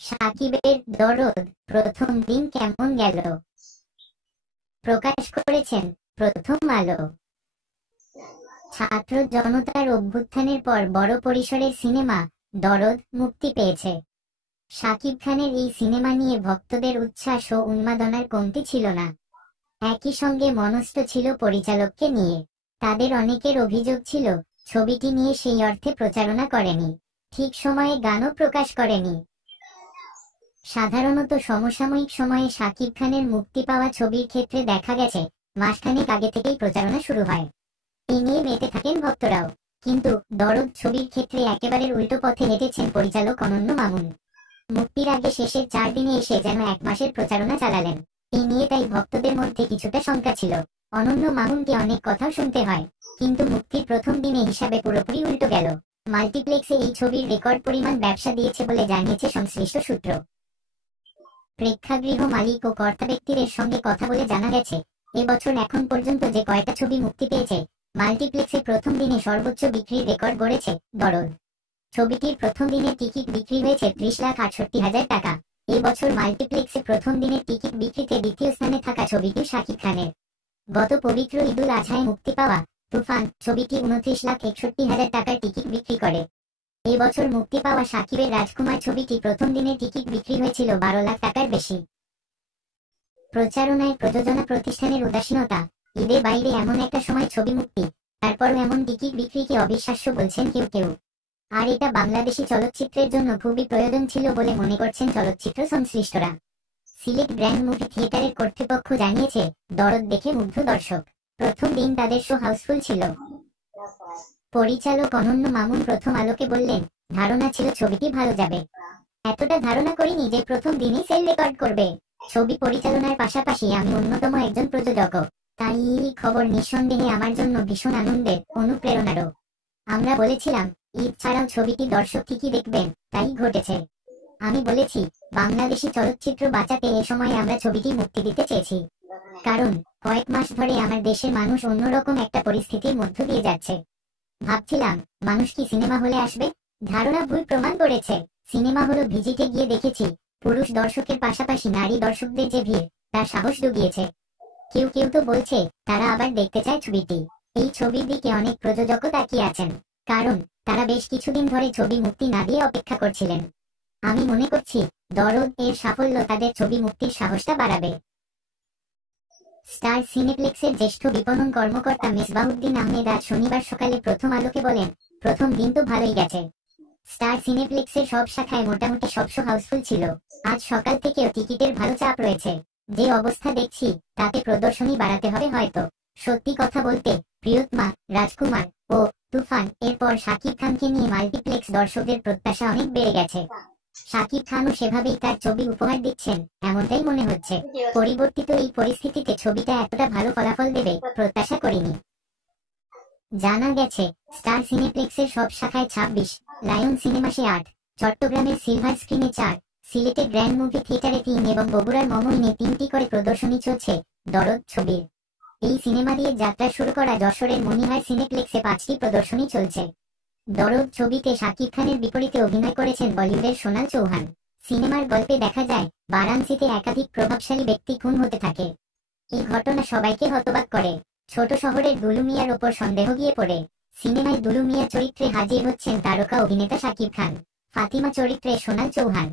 সাকিবের দরদ প্রথম দিন কেমন গেল? প্রকাশ করেছেন প্রথম আলো। ছাত্র জনতার অভ্যুত্থানের পর বড় পরিসরের সিনেমা দরদ মুক্তি পেয়েছে। শাকিব খানের এই সিনেমা নিয়ে ভক্তদের উচ্ছ্বাস ও উন্মাদনার কমতি ছিল না। একই সঙ্গে মনস্থ ছিল পরিচালককে নিয়ে। তাদের অনেকের অভিযোগ ছিল ছবিটি নিয়ে সেই অর্থে প্রচারণা করেনি, ঠিক সময়ে গানও প্রকাশ করেনি। সাধারণত সমসাময়িক সময়ে শাকিব খানের মুক্তি পাওয়া ছবির ক্ষেত্রে দেখা গেছে মাসখানেক আগে থেকেই প্রচারণা শুরু হয়। এই নিয়ে মেতে থাকেন ভক্তরাও। কিন্তু দরদ ছবির ক্ষেত্রে একেবারে উল্টো পথে হেঁটেছেন পরিচালক অনন্য মামুন। মুক্তির আগে শেষের 4 দিনে এসে যেন 1 মাসের প্রচারণা চালালেন। এই নিয়ে তাই ভক্তদের মধ্যে কিছুটা শঙ্কা ছিল। অনন্য মামুনকে অনেক কথাও শুনতে হয়, কিন্তু মুক্তির প্রথম দিনে হিসাবে পুরোপুরি উল্টো গেল। মাল্টিপ্লেক্সে এই ছবির রেকর্ড পরিমাণ ব্যবসা দিয়েছে বলে জানিয়েছে সংশ্লিষ্ট সূত্র। প্রেক্ষাগৃহ মালিক ও কর্তা ব্যক্তিদের সঙ্গে কথা বলে জানা গেছে, এবছর এখন পর্যন্ত যে কয়টা ছবি মুক্তি পেয়েছে, মাল্টিপ্লেক্সে প্রথম দিনে সর্বোচ্চ বিক্রির রেকর্ড গড়েছে দরদ। ছবিটির প্রথম দিনের টিকিট বিক্রি হয়েছে 30,68,000 টাকা। এই বছর মাল্টিপ্লেক্সে প্রথম দিনের টিকিট বিক্রিতে দ্বিতীয় স্থানে থাকা ছবিটি শাকিব খানের। গত পবিত্র ঈদুল আজহায় মুক্তি পাওয়া তুফান ছবিটি 29,61,000 টাকার টিকিট বিক্রি করে। এই বছর মুক্তি পাওয়া শাকিবের রাজকুমার ছবিটি প্রথম দিনের টিকিট বিক্রি হয়েছিল 12 লাখ টাকার বেশি। প্রচারণায় প্রযোজনা প্রতিষ্ঠানের উদাসীনতা, ঈদের বাইরে এমন একটা সময় ছবি মুক্তি, তারপরও এমন টিকিট বিক্রিকে অবিশ্বাস্য বলছেন কেউ কেউ। আর এটা বাংলাদেশি চলচ্চিত্রের জন্য খুবই প্রয়োজন ছিল বলে মনে করছেন চলচ্চিত্র সংশ্লিষ্টরা। সিলেট গ্র্যান্ড মুভি থিয়েটারের কর্তৃপক্ষ জানিয়েছে, দরদ দেখে মুগ্ধ দর্শক। প্রথম দিন তাদের শো হাউসফুল ছিল। পরিচালক অনন্য মামুন প্রথম আলোকে বললেন, ধারণা ছিল ছবিটি ভালো যাবে। এতটা ধারণা করিনি যে প্রথম দিনই সেল রেকর্ড করবে। ছবি পরিচালনার পাশাপাশি আমি অন্যতম একজন প্রযোজকও, তাই এই খবর নিঃসন্দেহে আমার জন্য ভীষণ আনন্দের, অনুপ্রেরণারও। আমরা বলেছিলাম ঈদ ছাড়াও ছবিটি দর্শক ঠিকই দেখবেন, তাই ঘটেছে। আমি বলেছি বাংলাদেশি চলচ্চিত্র বাঁচাতে এ সময় আমরা ছবিটি মুক্তি দিতে চেয়েছি, কারণ কয়েক মাস ধরে আমার দেশের মানুষ অন্যরকম একটা পরিস্থিতির মধ্য দিয়ে যাচ্ছে। ভাবছিলাম মানুষ কি সিনেমা হলে আসবে? ধারণা ভুল প্রমাণ করেছে। সিনেমা হলো ভিজিটে গিয়ে দেখেছি, পুরুষ দর্শকের পাশাপাশি নারী দর্শকদের যে ভিড়, তার সাহস ডুবিয়েছে। কেউ কেউ তো বলছে তারা আবার দেখতে চায় ছবিটি। এই ছবির দিকে অনেক প্রযোজকও তাকিয়ে আছেন, কারণ তারা বেশ কিছুদিন ধরে ছবি মুক্তি না দিয়ে অপেক্ষা করছিলেন। আমি মনে করছি দরদ এর সাফল্য তাদের ছবি মুক্তির সাহসটা বাড়াবে। স্টার সিনেপ্লেক্সের জ্যেষ্ঠ বিপণন কর্মকর্তা মেসবাহউদ্দিন আহমেদ আজ শনিবার সকালে প্রথম আলোকে বলেন, প্রথম দিন তো ভালোই গেছে। স্টার সিনেপ্লেক্সের সব শাখায় মোটামুটি সব শো হাউসফুল ছিল। আজ সকাল থেকেও টিকিটের ভালো চাপ রয়েছে। যে অবস্থা দেখছি তাতে প্রদর্শনী বাড়াতে হবে হয়তো। সত্যি কথা বলতে প্রিয়তমা, রাজকুমার ও তুফান এরপর শাকিব খানকে নিয়ে মাল্টিপ্লেক্স দর্শকদের প্রত্যাশা অনেক বেড়ে গেছে। শাকিব খানও সেভাবেই তার ছবি উপহার দিচ্ছেন, এমনটাই মনে হচ্ছে। পরিবর্তিত এই পরিস্থিতিতে ছবিটা এতটা ভালো ফলাফল দেবে প্রত্যাশা করিনি। জানা গেছে স্টার সিনেপ্লেক্সের সব শাখায় 26, লায়ন সিনেমাসে 8, চট্টগ্রামের সিলভার স্ক্রিনে 4, সিলেটের গ্র্যান্ড মুভি থিয়েটারে 3 এবং বগুড়ার মমইনে 3টি করে প্রদর্শনী চলছে দরদ ছবির। এই সিনেমা দিয়ে যাত্রা শুরু করা যশোরের মনিহার সিনেপ্লেক্সে 5টি প্রদর্শনী চলছে। দরদ ছবিতে শাকিব খানের বিপরীতে অভিনয় করেছেন বলিউডের সোনাল চৌহান। সিনেমার গল্পে দেখা যায় বারাণসীতে একাধিক প্রভাবশালী ব্যক্তি খুন হতে থাকে। এই ঘটনা সবাইকে হতবাক করে। ছোট শহরের দুলু মিয়ার ওপর সন্দেহ গিয়ে পড়ে। সিনেমায় দুলু মিয়া চরিত্রে হাজির হচ্ছেন তারকা অভিনেতা শাকিব খান, ফাতিমা চরিত্রে সোনাল চৌহান।